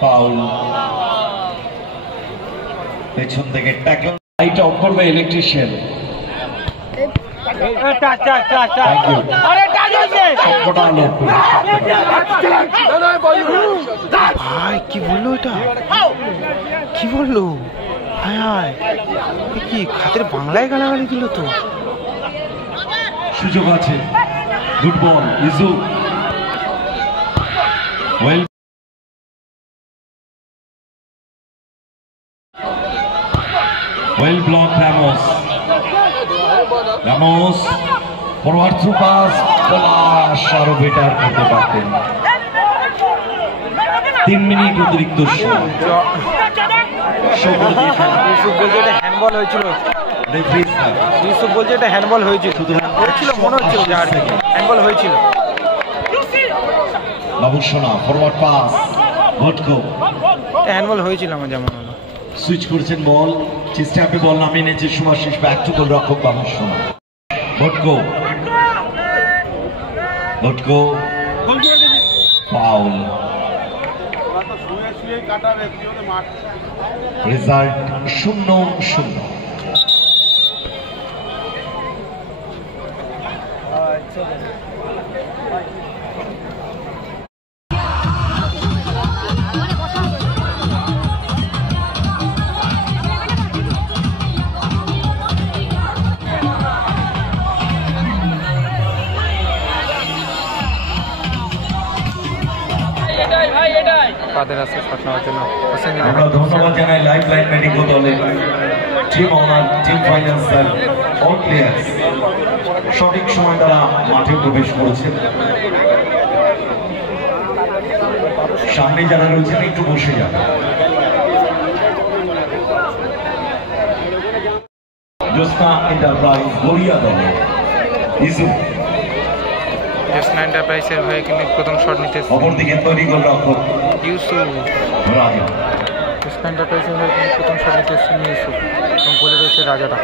Foul পেছন থেকে tackle light off করবে ইলেকট্রিশিয়ান ভাই কি বললো এটা কি বললো হায় হায় কি খাতের বাংলায় গালাগালি দিল তো সুযোগ আছে গুড বল ইজু well well block Ramos forward through pass Palash আরো বেটার করতে পারতেন 3 মিনিট অতিরিক্ত ইউসুফ বলছে এটা হ্যান্ডবল হয়েছিল ইউসুফ বলছে এটা হ্যান্ডবল হয়েছিল মনে হচ্ছিল যে হ্যান্ডবল হয়েছিল বাবুসোনা ফরওয়ার্ড পাস ভটকো হ্যান্ডবল হয়েছিল আমার যেমন হলো সুইচ করেছেন বল চেষ্টা আপনি বল নামিয়ে নিয়েছে সুভাশিস ব্যাক টু গোলরক্ষক বাবুসোনা ভটকো ফাউল রেজাল্ট 0-0 আমরা ধন্যবাদ জানাই লাইফ লাইন মেডিকেল দলের টিম ওনার টিম ফাইন্যান্সার অল প্লেয়ার্স সঠিক সময় তারা মাঠে প্রবেশ করেছেন সামনে যারা রয়েছেন একটু বসে যান জ্যোৎস্না এন্টারপ্রাইজ গড়িয়া দল ইসু জ্যোৎস্না এন্টারপ্রাইজের হয়ে কিন্তু প্রথম শট নিতে অপরদিকে তৈরি গোলরক্ষক ইউসুফ রাজা জ্যোৎস্না এন্টারপ্রাইজের হয়ে কিন্তু প্রথম শট নিতে এসেছেন ইউসুফ এবং বলে রয়েছে রাজাটা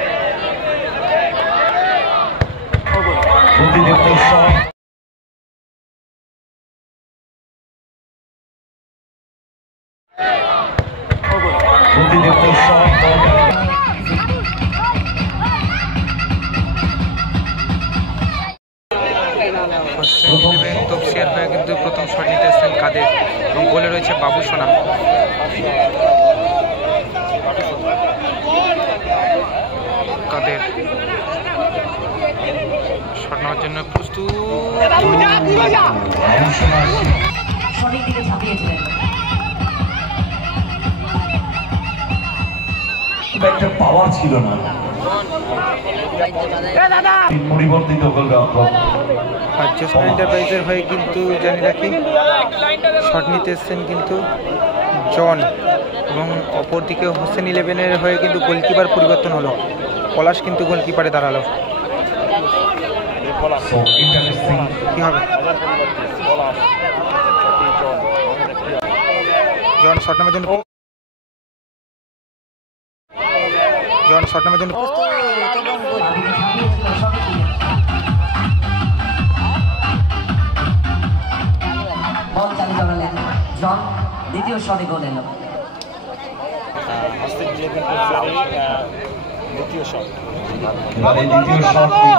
তফসিয়ার হয়ে কিন্তু প্রথম শট নিতে এসেছেন কাদের এবং বলে রয়েছে বাবুসোনা কাদের শট নেওয়ার জন্য প্রস্তুত একটা পাওয়ার ছিল না পরিবর্তিত গোলরক্ষক আর জ্যোৎস্না এন্টারপ্রাইজের হয়ে কিন্তু জানি রাখি শট নিতে এসছেন কিন্তু জন এবং অপরদিকে হোসেন 11-এর হয়ে কিন্তু গোলকিপার পরিবর্তন হলো পলাশ কিন্তু গোলকিপারে দাঁড়ালো কি হবে জন শট নেওয়ার জন্য জন দ্বিতীয় শটে গোল এলো দ্বিতীয় শট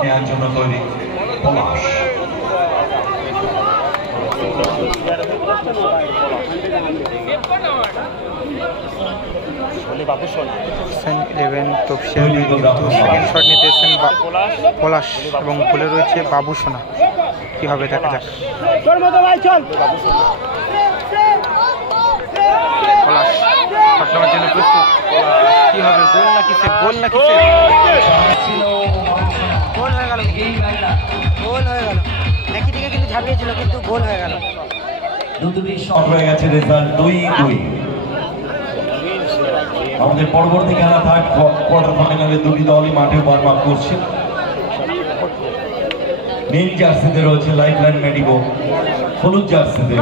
নেওয়ার জন্য তৈরি পলাশ সেকেন্ড শট নিতে এসেছেন পলাশ এবং বলে রয়েছে বাবুসোনা কি হবে দেখা যাক পলাশ শট নেওয়ার জন্য প্রস্তুত কি হবে গোল না কিসে গোল হয়ে গেল একই দিকে কিন্তু ঝাঁপিয়েছিল কিন্তু গোল হয়ে গেল শট হয়ে গেছে রেজাল্ট 2-2 আমাদের পরবর্তী খেলা থার্ড কোয়ার্টার ফাইনালে দুটি দলই মাঠে ওয়ার্ম আপ করছে নীল জার্সিতে রয়েছে লাইফলাইন মেডিকো হলুদ জার্সিতে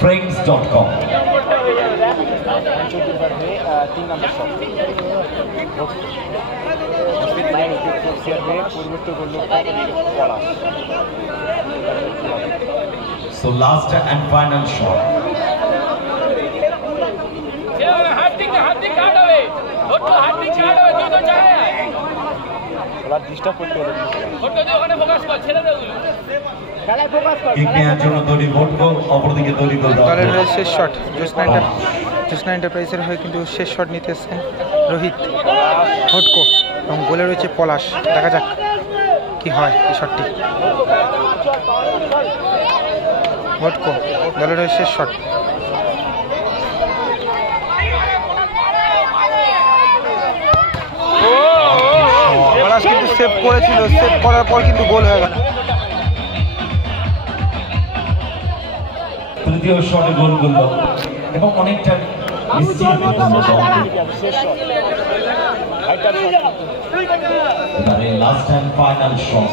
friends.com So last and final shot. Kick নেওয়ার জন্য তৈরি ভোটকো, অপরদিকে তৈরি দল দলের হয়ে শেষ শট জ্যোৎস্না এন্টারপ্রাইজের হয়ে কিন্তু শেষ শট নিতে এসছেন রোহিত ভটকো এবং গোলে রয়েছে পলাশ। দেখা যাক কি হয় এই শটটি। ভটকো দলের হয়ে শেষ শট। পলাশ কিন্তু সেভ করেছিল, সেভ করার পর কিন্তু গোল হয়ে গেল। তৃতীয় শটে গোল করল এবং অনেকটা last and final shot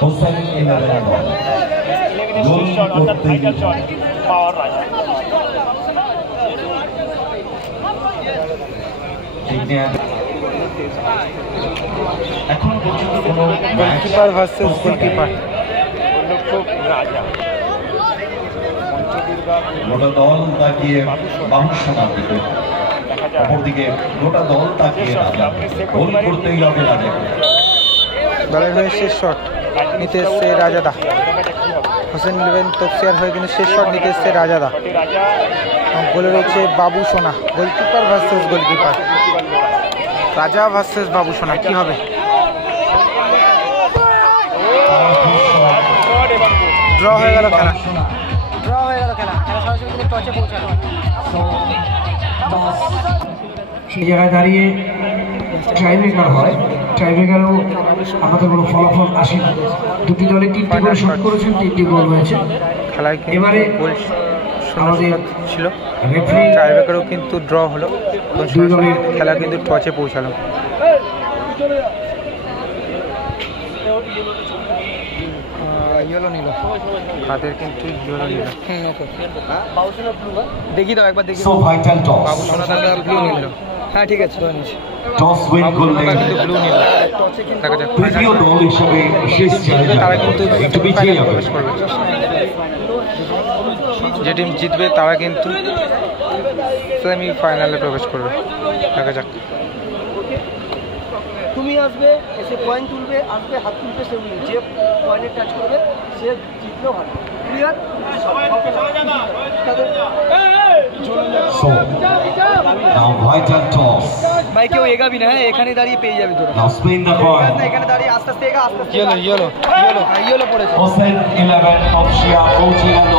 Hossain eleven goal করতে এখন পর্যন্ত কোনো গোলকিপার ভার্সেস গোলকিপার। গোটা দল তাকিয়ে বাবুসোনার দিকে, অপরদিকে গোটা দল তাকিয়ে রাজা। গোল করতেই হবে রাজা। দলের হয়ে শেষ শট নিতে এসছে রাজাদা। হোসেন ইলেভেন তফসিয়ার হয়ে কিন্তু শেষ শট নিতে এসছে রাজাদা। গোলে রয়েছে বাবু সোনা। গোলকিপার ভার্সেস গোলকিপার, রাজা ভার্সেস বাবু সোনা, কি হবে? ড্র হয়ে গেল খেলা। সেই জায়গায় দাঁড়িয়ে ট্রাইব্রেকার হয়। ট্রাইব্রেকারও আমাদের কোনো ফলাফল আসে না। দুটি দলে 3টি গোল শট করেছেন, 3টি গোল হয়েছে। খেলায় এবারে আমাদের ছিল ট্রাইব্রেকারও কিন্তু ড্র হলো। দুই দলের খেলা কিন্তু টচে পৌঁছালো। ইয়েলো নিল হাতের, কিন্তু ইয়েলো নিল। দেখি দাও একবার, দেখি সো ভাইটাল টস, বাবু সোনা দাদা ব্লু নিল। হ্যাঁ ঠিক আছে, টস উইন বাবু করলে সোনা কিন্তু ব্লু নিল। দেখা যাক তৃতীয় দল হিসেবে শেষ তারা কিন্তু একটু পিছিয়ে যাবে। প্রবেশ করবে। যে টিম জিতবে তারা কিন্তু সেমিফাইনালে প্রবেশ করবে। দেখা যাক। তুমি আসবে, এসে পয়েন্ট তুলবে, আসবে হাত তুলবে, সে যে পয়েন্টে টাচ করবে সে জিতলেও হারবে। Clear? So now vital toss. ভাই কেউ এগাবি না, হ্যাঁ এখানে দাঁড়িয়ে পেয়ে যাবি তোরা। Now spin the coin. এখানে দাঁড়িয়ে আস্তে আস্তে এগা, আস্তে আস্তে ইয়েলো ইয়েলো পড়েছে। Hossein 11 of Shia 14 and